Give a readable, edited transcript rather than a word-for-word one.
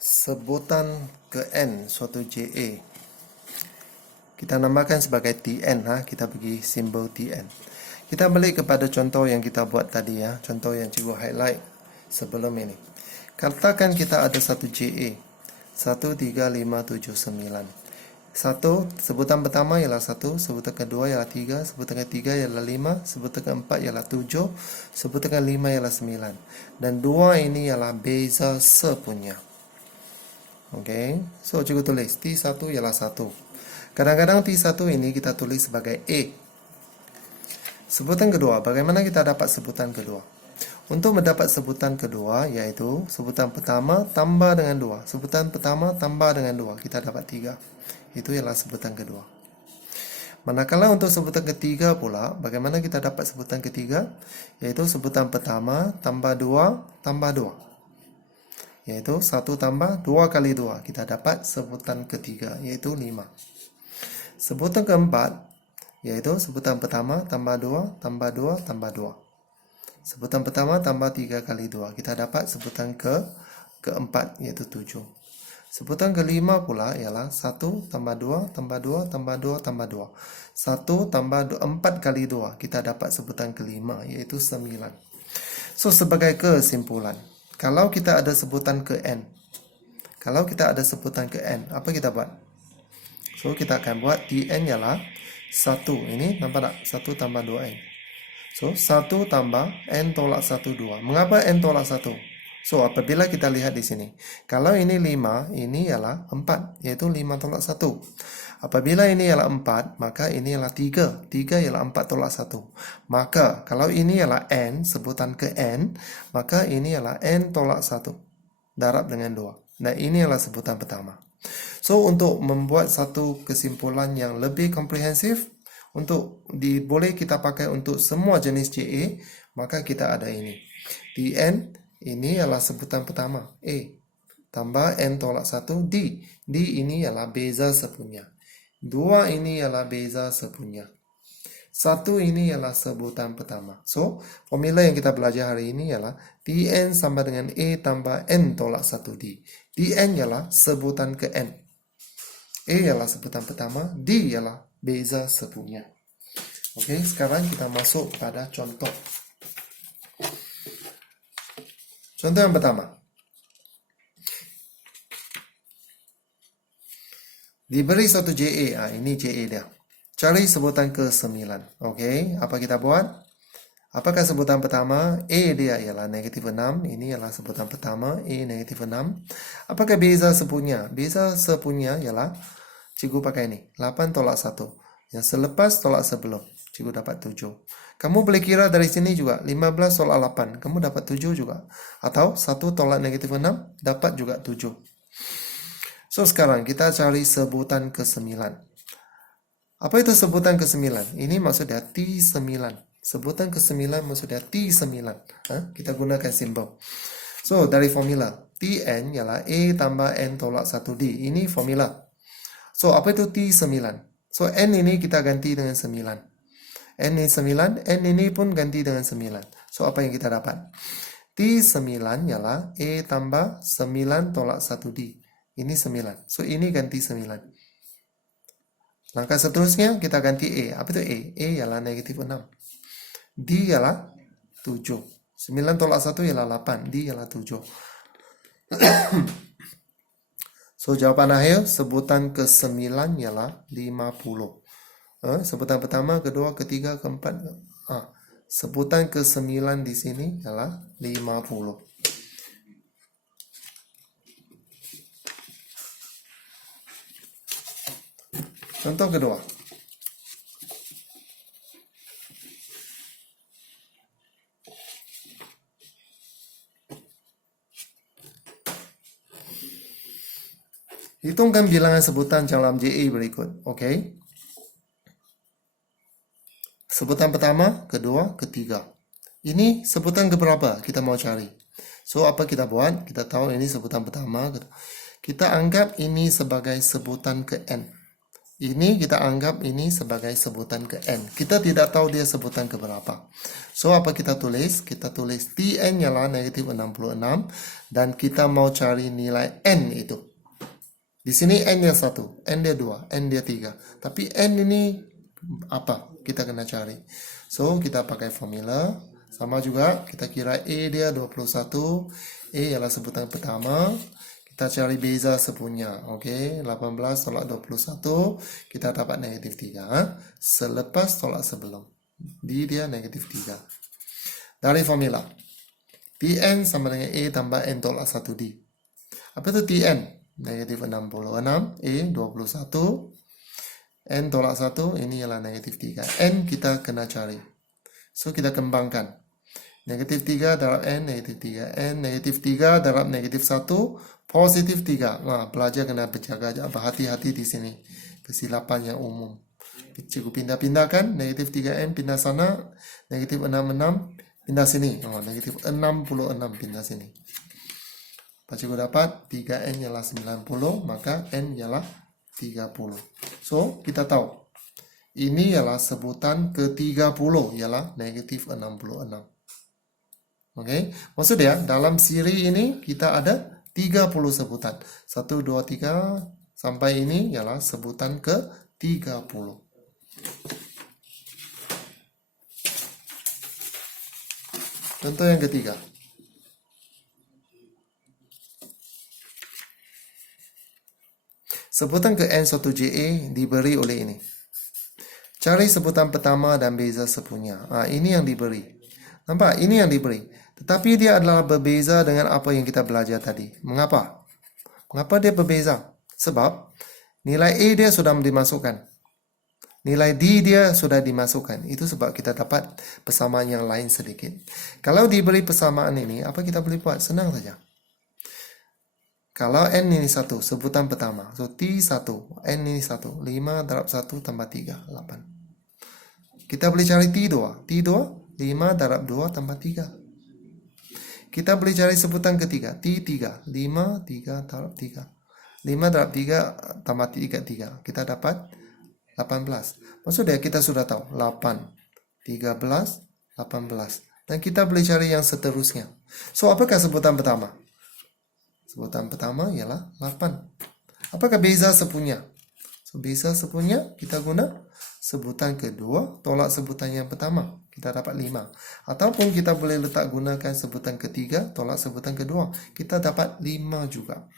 Sebutan ke N suatu JA kita namakan sebagai Tn. Kita bagi simbol Tn. Kita balik kepada contoh yang kita buat tadi, contoh yang cikgu highlight sebelum ini. Katakan kita ada satu JA 1, 3, 5, 7, 9. Sebutan pertama ialah 1, sebutan kedua ialah 3, sebutan ketiga ialah 5, sebutan keempat ialah 7, sebutan kelima ialah 9. Dan 2 ini ialah beza sepunya. Okey, so cikgu tulis T1 ialah 1. Kadang-kadang T1 ini kita tulis sebagai A. Sebutan kedua, bagaimana kita dapat sebutan kedua? Untuk mendapat sebutan kedua, iaitu sebutan pertama tambah dengan 2. Sebutan pertama tambah dengan 2, kita dapat 3. Itu ialah sebutan kedua. Manakala untuk sebutan ketiga pula, bagaimana kita dapat sebutan ketiga? Iaitu sebutan pertama tambah 2 tambah 2. Iaitu 1 tambah 2 kali 2. Kita dapat sebutan ketiga, iaitu 5. Sebutan keempat, iaitu sebutan pertama tambah 2 tambah 2 tambah 2. Sebutan pertama tambah 3 kali 2. Kita dapat sebutan keempat, iaitu 7. Sebutan kelima pula ialah 1 tambah 2 tambah 2 tambah 2 tambah 2. 1 tambah 4 kali 2. Kita dapat sebutan kelima, iaitu 9. So, sebagai kesimpulan, kalau kita ada sebutan ke N, apa kita buat? So, kita akan buat Tn ialah 1. Ini nampak tak? 1 tambah 2N. So, 1 tambah N tolak 1, 2. Mengapa N tolak 1? So, apabila kita lihat di sini, kalau ini 5, ini ialah 4, iaitu 5 tolak 1. Apabila ini ialah 4, maka ini ialah 3. 3 ialah 4 tolak 1. Maka, kalau ini ialah N, sebutan ke N, maka ini ialah N tolak 1. Darab dengan 2. Dan ini ialah sebutan pertama. So, untuk membuat satu kesimpulan yang lebih komprehensif, boleh kita pakai untuk semua jenis JA, maka kita ada ini. Tn, ini ialah sebutan pertama, A. Tambah N tolak 1, D. D ini ialah beza sepunya. 2 ini ialah beza sepunya. 1 ini ialah sebutan pertama. So, formula yang kita belajar hari ini ialah Tn sama dengan A tambah N tolak 1D. Tn ialah sebutan ke N. A ialah sebutan pertama, D ialah beza sepunya. Okey, sekarang kita masuk pada contoh. Contoh yang pertama. Diberi satu JA, ini JA dia. Cari sebutan ke-9. Okey, apa kita buat? Apakah sebutan pertama? A dia ialah negatif 6. Ini ialah sebutan pertama, A negatif 6. Apakah beza sepunya? Beza sepunya ialah, cikgu pakai ini, 8 tolak 1. Yang selepas tolak sebelum, cikgu dapat 7. Kamu boleh kira dari sini juga, 15 tolak 8, kamu dapat 7 juga. Atau 1 tolak negatif 6, dapat juga 7. So, sekarang kita cari sebutan ke-9. Apa itu sebutan ke-9? Ini maksudnya T9. Sebutan ke-9 maksudnya T9. Kita gunakan simbol. So, dari formula, Tn ialah A tambah N tolak 1D. Ini formula. So, apa itu T9? So, N ini kita ganti dengan 9. N ini 9, N ini pun ganti dengan 9. So, apa yang kita dapat? T9 ialah A tambah 9 tolak 1D. Ini 9. So, ini ganti 9. Langkah seterusnya kita ganti A. Apa itu A? A ialah negatif 6. D ialah 7. 9 tolak 1 ialah 8. D ialah 7. So, jawapan akhir sebutan ke-9 ialah 50. Sebutan pertama, kedua, ketiga, keempat. Sebutan ke-9 di sini ialah 50. Contoh kedua. Hitungkan bilangan sebutan dalam JA berikut. Okey. Sebutan pertama, kedua, ketiga. Ini sebutan keberapa kita mau cari. So, apa kita buat? Kita tahu ini sebutan pertama. Kita anggap ini sebagai sebutan ke N. Ini kita anggap ini sebagai sebutan ke n. Kita tidak tahu dia sebutan ke berapa. So, apa kita tulis? Kita tulis Tn ialah negatif 66 dan kita mau cari nilai n itu. Di sini n dia 1, n dia 2, n dia 3. Tapi n ini apa? Kita kena cari. So, kita pakai formula. Sama juga, kita kira E dia 21. E ialah sebutan pertama. Kita cari beza sepunya. Oke, 18 tolak 21. Kita dapat negatif 3. Selepas tolak sebelum. D dia negatif 3. Dari formula. Tn sama dengan E tambah n tolak 1D. Apa itu Tn? Negatif 66, E 21, N tolak 1, ini ialah negatif 3. N kita kena cari. So, kita kembangkan. Negatif 3 darab N, negatif 3. N, negatif 3 darab negatif 1, positif 3. Nah, pelajar kena berjaga, berhati-hati di sini. Kesilapan yang umum. Cikgu pindah-pindahkan, negatif 3N pindah sana, negatif 66 pindah sini. Oh, negatif 66 pindah sini. Cikgu dapat 3N ialah 90, maka N ialah 30. So, kita tahu. Ini ialah sebutan ke-30, ialah negatif 66. Oke, maksudnya dalam siri ini kita ada 30 sebutan. 1, 2, 3, sampai ini ialah sebutan ke-30. Contoh yang ketiga. Sebutan ke N1JA diberi oleh ini. Cari sebutan pertama dan beza sepunya. Ini yang diberi. Nampak? Ini yang diberi. Tetapi dia adalah berbeza dengan apa yang kita belajar tadi. Mengapa? Mengapa dia berbeza? Sebab nilai A dia sudah dimasukkan. Nilai D dia sudah dimasukkan. Itu sebab kita dapat persamaan yang lain sedikit. Kalau diberi persamaan ini, apa kita boleh buat? Senang saja. Kalau N ini 1, sebutan pertama. So, T1, N ini 1. 5 darab 1 tambah 3, 8. Kita boleh cari T2. T2, 5 darab 2 tambah 3. Kita boleh cari sebutan ketiga. T3, 5, 3 darab 3. 5 darab 3 tambah 3, 3. Kita dapat 18. Maksudnya kita sudah tahu. 8, 13, 18. Dan kita boleh cari yang seterusnya. So, apakah sebutan pertama? Sebutan pertama ialah 8. Apakah beza sepunya? So, beza sepunya kita guna sebutan kedua tolak sebutan yang pertama. Kita dapat 5. Ataupun kita boleh letak gunakan sebutan ketiga tolak sebutan kedua. Kita dapat 5 juga.